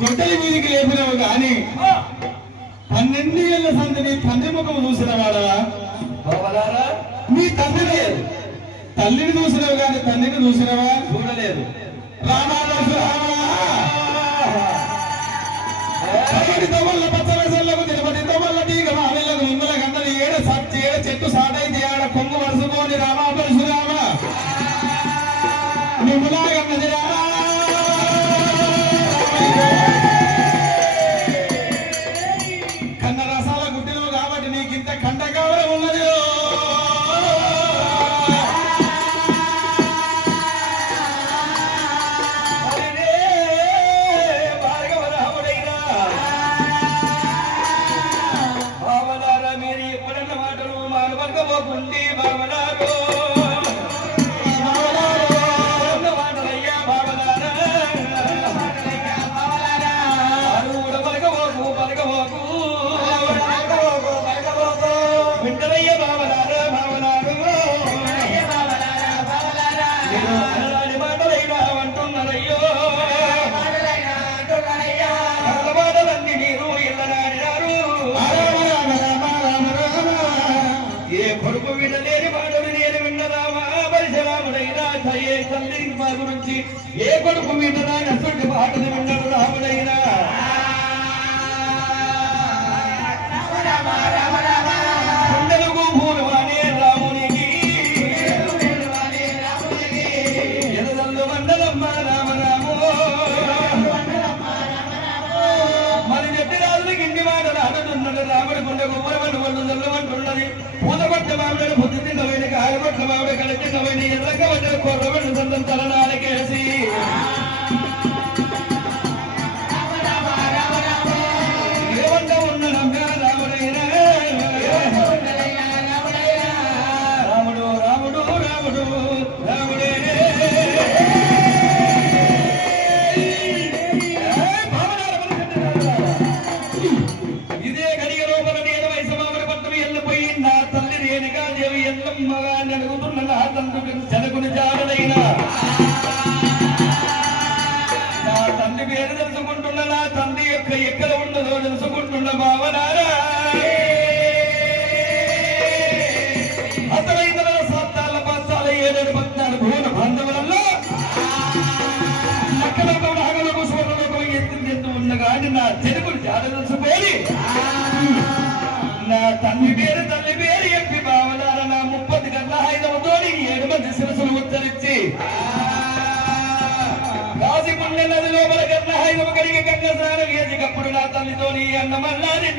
గొడ్డలి మీదికి లేపినవు గాని 12 ఏళ్ల సంధిని తండ్రి ముఖం చూసిన వాడరా నీ తండ్రి లేదు. తల్లిని చూసినవు గాని తండ్రిని చూసినవా? చూడలేదు. రామావల్ల పచ్చవెసలకు తిరుపతి తొమ్మల తీగ మావిళ్ళకు ముందల గంటలు ఏడ చెట్టు సాటైతే ఆడ కొంగు వరుసుకొని రామా పరశురామ నిమ్ములాగన్నది రా కన్న రసాల గుడ్డిలో కాబట్టి నీకింత కంట కావడం ఉన్నది. మీరు ఎప్పుడన్న మాటలు మానవర్గపోకుండి బావలారు గురించి ఏ కొడుకు విన్నదా నసుడి మాటలు విన్నాడు రాముడైనా కొండలకు పూర్వానే రామునికి ఎనదల్లు వందలమ్మ రామరాము మరి చెట్టు రాజులకి ఇంటి మాటలు ఆడుతున్నాడు రాముడి కొండకు పూరవని వాళ్ళు చల్లవంటున్నది పూతపట్ల మామిడి బుద్ధి తిన్నవైన కాయపట్ల మామిడి కలిచిన్నవైన ఎర్రగా వంట కొర్రవని సంతం తలనాలకేసి ఏమంట ఉన్ననమ్మ రాముడైనా రాముడు రాముడు రాముడు రాముడే ఇదే గడియ లోపల నేను వైసమామల పట్టం వెళ్ళిపోయి నా తల్లి రేణుగా దేవి ఎల్లమ్మగా అడుగుతున్న నా తండ్రి జనకుని జాడలైనా నా తండ్రి పేరు తెలుసుకుంటున్న నా తండ్రి యొక్క ఎక్కడ ఉన్నదో తెలుసుకుంటున్న భావనారా అసలైన సత్తాల పత్తాల 7-14 భూన బంధువులలో లక్కలకు నాగలకు స్వర్ణలకు ఎత్తు ఉన్న కానీ నా జనకుని జాడ తెలుసుకొని నా తండ్రి పేరు తల్లి పేరు చెప్పి భావనార నా 30 గంటల ఆయుధంతోని 7 మంది శిరసులు ఉత్తరించి రాజపుణ్య నది లోపల గంట ఆయుధం కలిగి గంగ స్నానం చేసినప్పుడు నా తల్లితోని అన్నమల్లాది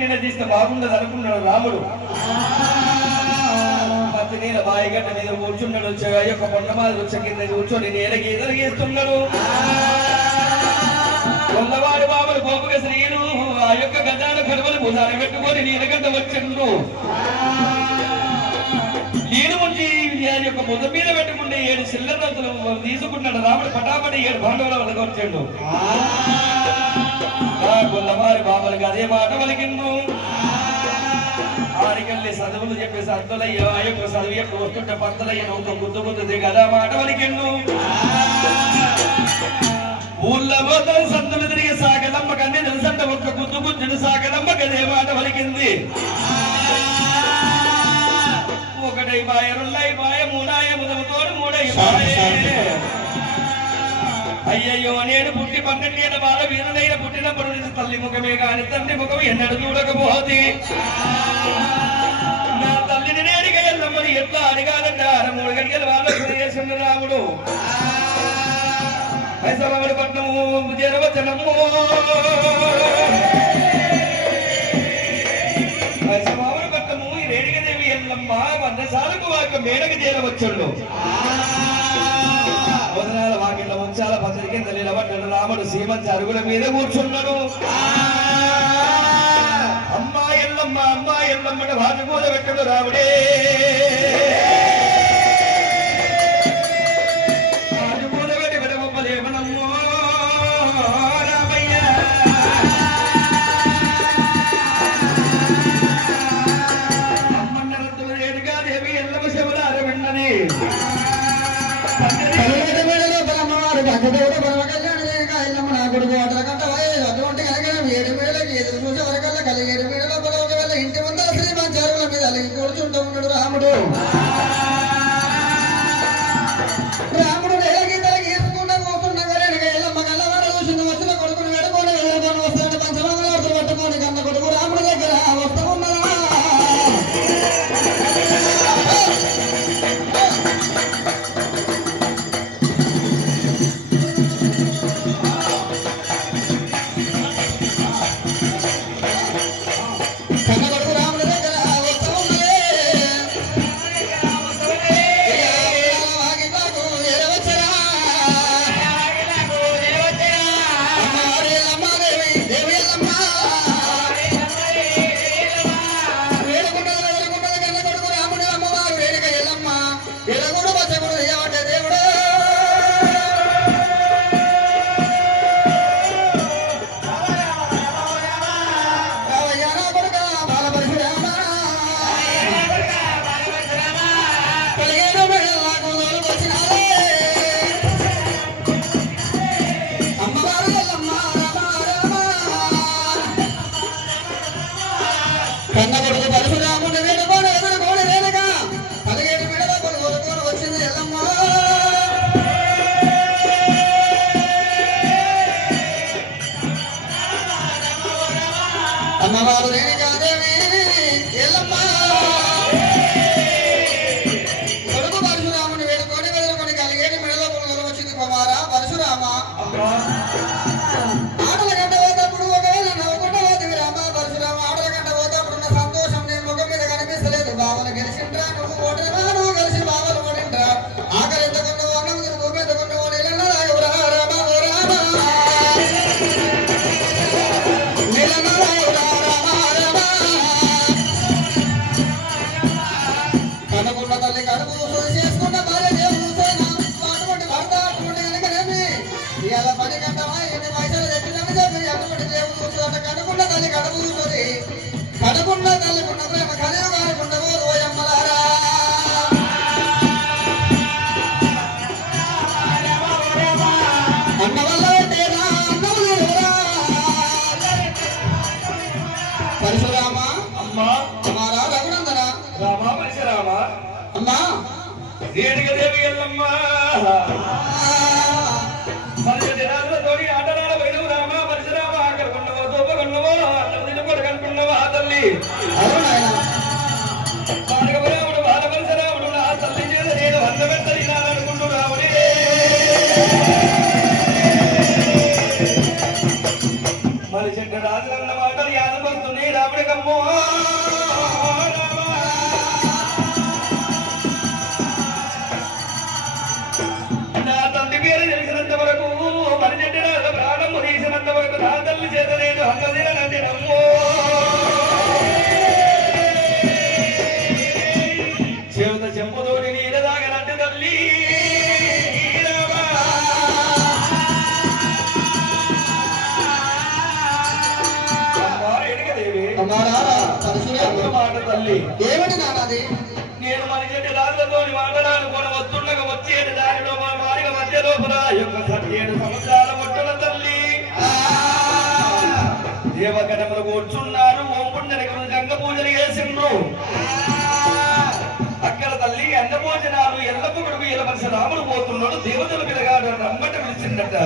నిలదీస్తే బాగుండదు అనుకున్నాడు రాముడు. పత్తి నీళ్ళ బాయిగడ్డ మీద కూర్చున్నాడు. యొక్క కొండమాది వచ్చ కింద కూర్చొని నేలకి ఎదురుగేస్తున్నాడు. కొల్లవాడి బాబులు గోపుగా శ్రీను ఆ యొక్క గజాల కడువలు భుజాలు పెట్టుకొని నీలగడ్డ వచ్చిండు. నీరు ఉంచి ఆయన యొక్క భుజ మీద పెట్టుకుంటే 7 చిల్లర రోజులు తీసుకున్నాడు రాముడు. పటాపటి 7 భాండవుల వరకు వచ్చాడు. కొల్లవారి బాబులకి అదే మాట పలికిండు. ఆడికెళ్ళి చదువులు చెప్పేసి అర్థలయ్యో ఆ యొక్క చదువు యొక్క వస్తుంటే పత్తలయ్యను ఒక గుద్దు గుద్దుది కదా మాట పలికిండు. ఊళ్ళో పోతాం సందులు తిరిగి సాగలమ్మ కన్నీ తెలుసంట ఒక్క గుద్దు గుద్దుడు సాగలమ్మ కదే మాట పలికింది. ఒకటై బాయ రెండై బాయ మూడాయ ముదముతోడు మూడై అయ్యయ్యో నేను పుట్టి 12 ఏళ్ళ బాల వీరుడైన పుట్టినప్పుడు నుంచి తల్లి ముఖమే కాని తండ్రి ముఖం ఎన్నడూ చూడకపోతే నా తల్లిని నేడిగా ఎల్లమ్మని ఎట్లా అడిగాలంట 3 గడియల వాళ్ళు చేసిన రాముడు. పైసలవాడి పట్టణము జనవచనము పైసలవాడి పట్టణము ఈ రేడిగదేవి ఎల్లమ్మ 100 సార్లకు వాక మేడకు చేరవచ్చుండు. వదనాల వాకిళ్ళ ముంచాల పచ్చడి కింద నిలబడ్డాడు రాముడు. సీమంచి అరుగుల మీద కూర్చున్నాడు. అమ్మా ఎల్లమ్మట వాజపూజ పెట్టడు రాముడే. వాజపూజ పెట్టి విడమొప్పలేమనమ్మో రామయ్య. అమ్మన్న రత్తులు ఏడుగా దేవి ఎల్లమ్మ శివరార విన్నది. అటువంటి కనుక 7 వేలకి ఎదురు చూసే వరకల్లా కలిగి 7 వేల లోపల ఒకవేళ ఇంటి ముందర శ్రీమంచారుల మీద అలిగి కూర్చుంటూ ఉన్నాడు రాముడు. రాముడు నేలకి తలకి ఈసుకుండా పోతున్నా వెనక ఎల్లమ్మ కళ్ళవాడ చూసింది. వచ్చిన కొడుకుని వెడుకొని ఎదుర్కొని వస్తాడు. పంచమంగళార్తులు పట్టుకొని కన్న కొడుకు రాముడి దగ్గర వస్తూ ఉన్నదా. కన్నగొడుకు పరశురాముని వేడుకొని ఎదురుకోని వేదక 17 వేల కొడుకొని వచ్చింది ఎల్లమ్మ. అమ్మవారు రేణుకాదేవి ఎల్లమ్మ. కొడుకు పరశురాముని వేడుకొని ఎదురుకొని 17 వేల కొడుకొని వచ్చింది కుమారా పరశురామ. ఆటల గంట పోతప్పుడు ఒకవేళ నవ్వుకుంటా పోతుంది రామ పరశురామ. ఆటల గంట పోతప్పుడున్న సంతోషం నీ ముఖం మీద కనిపిస్తలేదు. బావలు గెలిచిండ్రా నువ్వు ఓడినవా నువ్వు కలిసి బావలు ఓడిండ్రా. ఆకలి ఎంతకున్నావు అన్నం తిరుగు ఎంతకున్నావు నీళ్ళ రాయురా రామ ఓ రామ నీళ్ళ రాయురా రామ రామ. కనుకున్న తల్లి కడుపు చేసుకున్న భార్య దేవుడు చూసేనా అటువంటి భర్త అటువంటి వెనకనేమి ఇవాళ 10 గంటవా ఎన్ని పైసలు తెచ్చినట్టు చెప్పి అటువంటి దేవుడు చూస్తుందంట. కనుకున్న తల్లి కడుపు చూస్తుంది. కడుకున్న తల్లికున్న ప్రేమ కలియుగ కానుకుండవు రోయమ్మలారా. అన్న వల్ల తేనా అన్నం లేదురా. పరశురామ అమ్మా కుమారా రఘునందన రామ పరశురామ అమ్మా రేణుకదేవి ఎల్లమ్మ 10 దినాలతోటి ఆటలాడ పోయినవు రామ పరశురామ. ఆకలి కొన్నవో దూప కొన్నవో అన్నం తినకూడదు కనుకున్నవా తల్లి. అవునాయన రాముడు బాల పరశురాముడు నా తల్లి చేత నేను అన్నమెత్త తినాలనుకుంటూ రాముడే. మరి చెట్టు రాజులన్న మాటలు యాదపడుతున్నాయి. రాముడికి తల్లి ఏమిటి నాన్నది? నేను మనిషి రాజులతో మాట్లాడుకొని వస్తుండగా వచ్చేది దారిలో మన మారిగా మధ్య లోపల యొక్క 17 సంవత్సరాల మొట్టల తల్లి దేవగణములు కూర్చున్నారు. ఓంపుండెనకు గంగ పూజలు చేసిండ్రు. అక్కడ తల్లి అన్న భోజనాలు ఎల్లమ్మ కొడుకు ఇలవలస రాముడు పోతున్నాడు. దేవతలు పిలగాడు రమ్మట పిలిచిందట.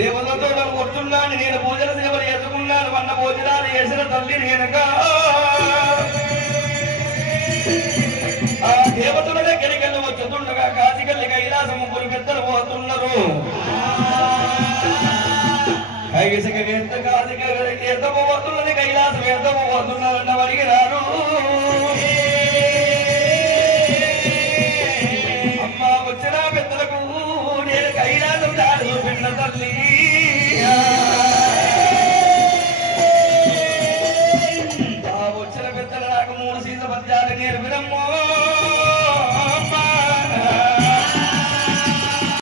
దేవతలతో కూర్చున్నాను. నేను పూజల సేవలు ఎదుకున్నాను. అన్న భోజనాలు చేసిన తల్లి నేనగా ఆ దేవతల దగ్గరికి వెళ్ళి వచ్చుతుండగా కాశీకల్లి కైలాస ముగ్గురు పెద్దలు పోతున్నారు. ఎంత పోతున్నది కైలాసం ఎంత పోతున్నారన్న అడిగినారు.